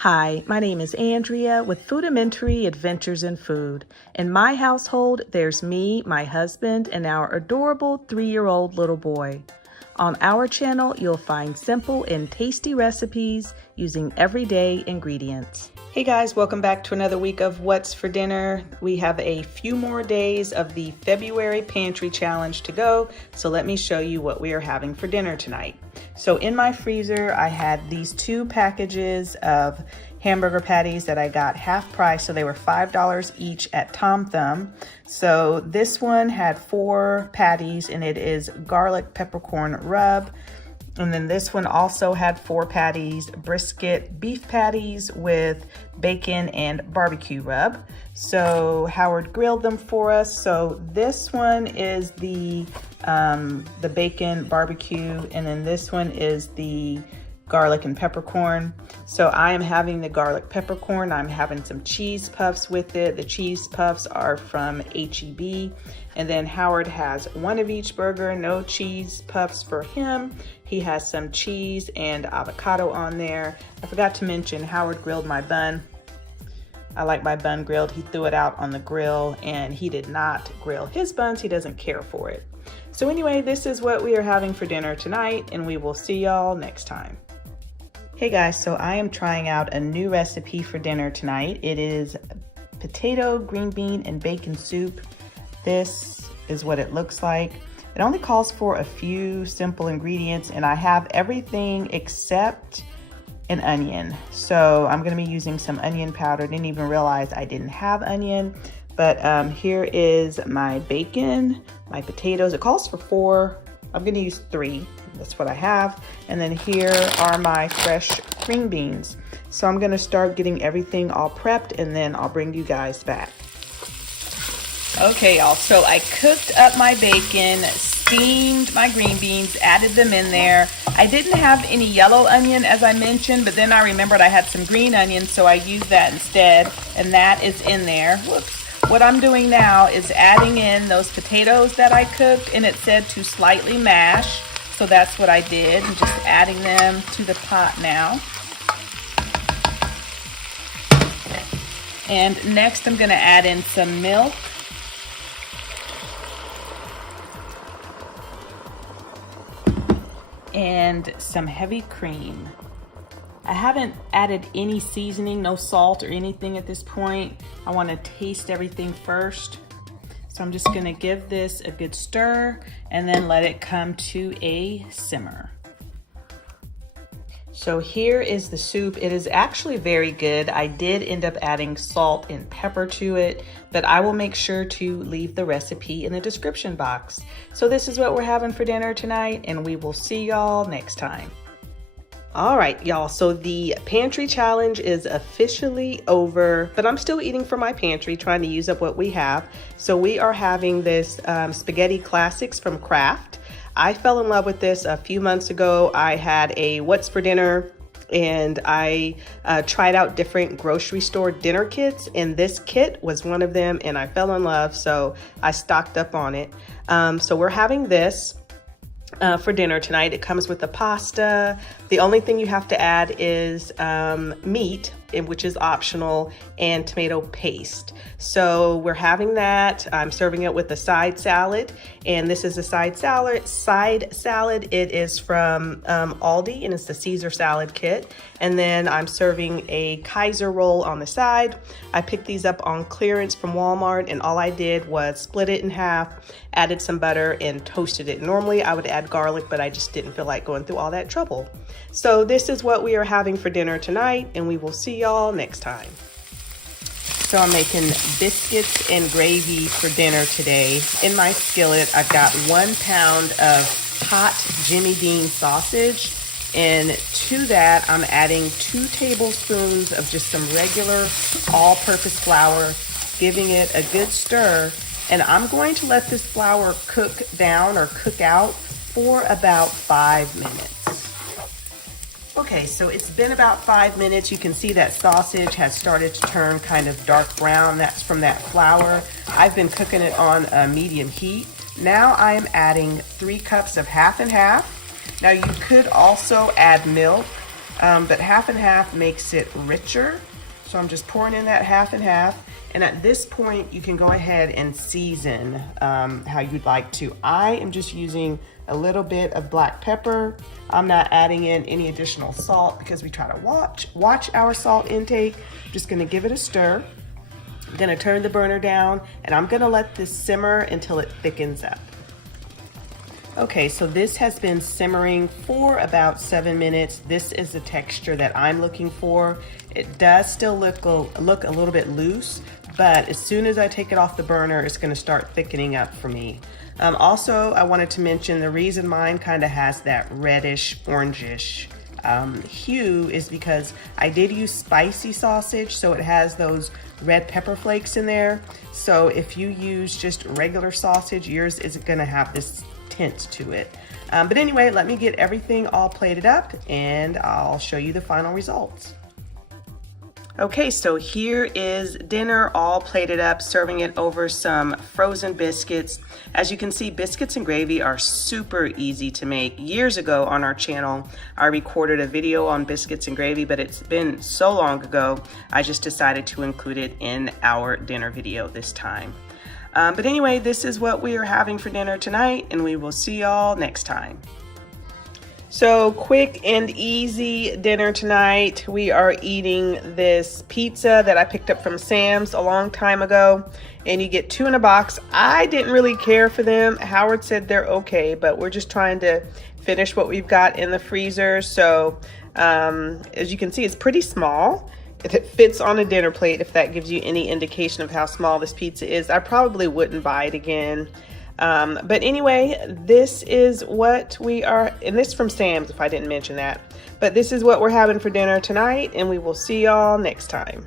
Hi, my name is Andrea with Foodimentary Adventures in Food. In my household, there's me, my husband, and our adorable 3-year-old little boy. On our channel, you'll find simple and tasty recipes using everyday ingredients. Hey guys, welcome back to another week of What's for Dinner. We have a few more days of the February Pantry Challenge to go, so let me show you what we are having for dinner tonight. So in my freezer, I had these 2 packages of hamburger patties that I got half price, so they were $5 each at Tom Thumb. So this one had 4 patties, and it is garlic peppercorn rub. And then this one also had 4 patties, brisket beef patties with bacon and barbecue rub. So Howard grilled them for us. So this one is the bacon barbecue, and then this one is the garlic and peppercorn. So I am having the garlic peppercorn. I'm having some cheese puffs with it. The cheese puffs are from H-E-B. And then Howard has one of each burger, no cheese puffs for him. He has some cheese and avocado on there. I forgot to mention Howard grilled my bun. I like my bun grilled. He threw it out on the grill and he did not grill his buns. He doesn't care for it. So anyway, this is what we are having for dinner tonight, and we will see y'all next time. Hey guys, so I am trying out a new recipe for dinner tonight. It is potato, green bean, and bacon soup. This is what it looks like. It only calls for a few simple ingredients, and I have everything except an onion. So I'm gonna be using some onion powder. Didn't even realize I didn't have onion, but here is my bacon, my potatoes. It calls for 4. I'm gonna use 3. That's what I have. And then here are my fresh green beans. So I'm gonna start getting everything all prepped, and then I'll bring you guys back. Okay, y'all, so I cooked up my bacon, steamed my green beans, added them in there. I didn't have any yellow onion, as I mentioned, but then I remembered I had some green onion, so I used that instead, and that is in there. Whoops. What I'm doing now is adding in those potatoes that I cooked, and it said to slightly mash. So that's what I did. I'm just adding them to the pot now. And next I'm gonna add in some milk. And some heavy cream. I haven't added any seasoning, no salt or anything at this point. I wanna taste everything first. So I'm just gonna give this a good stir and then let it come to a simmer. So here is the soup. It is actually very good. I did end up adding salt and pepper to it, but I will make sure to leave the recipe in the description box. So this is what we're having for dinner tonight, and we will see y'all next time. All right, y'all, so the pantry challenge is officially over, but I'm still eating from my pantry, trying to use up what we have. So we are having this spaghetti classics from Kraft. I fell in love with this a few months ago. I had a What's for Dinner, and I tried out different grocery store dinner kits, and this kit was one of them, and I fell in love, so I stocked up on it. So we're having this for dinner tonight. It comes with the pasta. The only thing you have to add is meat, which is optional, and tomato paste. So we're having that. I'm serving it with a side salad, and this is a side salad. It is from Aldi, and it's the Caesar salad kit. And then I'm serving a Kaiser roll on the side. I picked these up on clearance from Walmart, and all I did was split it in half, added some butter, and toasted it. Normally I would add garlic, but I just didn't feel like going through all that trouble. So this is what we are having for dinner tonight, and we will see y'all next time. So I'm making biscuits and gravy for dinner today. In my skillet, I've got 1 pound of hot Jimmy Dean sausage, and to that I'm adding 2 tablespoons of just some regular all-purpose flour, giving it a good stir, and I'm going to let this flour cook down or cook out for about 5 minutes. Okay, so it's been about 5 minutes. You can see that sausage has started to turn kind of dark brown. That's from that flour. I've been cooking it on a medium heat. Now I am adding 3 cups of half and half. Now you could also add milk. but half and half makes it richer. So I'm just pouring in that half and half. And at this point, you can go ahead and season how you'd like to. I am just using a little bit of black pepper. I'm not adding in any additional salt because we try to watch our salt intake. I'm just gonna give it a stir. I'm gonna turn the burner down and I'm gonna let this simmer until it thickens up. Okay, so this has been simmering for about 7 minutes. This is the texture that I'm looking for. It does still look a little bit loose, but as soon as I take it off the burner, it's gonna start thickening up for me. Also, I wanted to mention the reason mine kind of has that reddish, orangish hue is because I did use spicy sausage, so it has those red pepper flakes in there. So if you use just regular sausage, yours isn't gonna have this tint to it. But anyway, let me get everything all plated up and I'll show you the final results. Okay, so here is dinner all plated up, serving it over some frozen biscuits. As you can see, biscuits and gravy are super easy to make. Years ago on our channel, I recorded a video on biscuits and gravy, but it's been so long ago, I just decided to include it in our dinner video this time. But anyway, this is what we are having for dinner tonight, and we will see y'all next time. So quick and easy dinner tonight. We are eating this pizza that I picked up from Sam's a long time ago, and you get 2 in a box. I didn't really care for them. Howard said they're okay, but we're just trying to finish what we've got in the freezer. So as you can see, it's pretty small. It fits on a dinner plate, if that gives you any indication of how small this pizza is. I probably wouldn't buy it again. But anyway, this is what we are, and this is from Sam's if I didn't mention that. But this is what we're having for dinner tonight, and we will see y'all next time.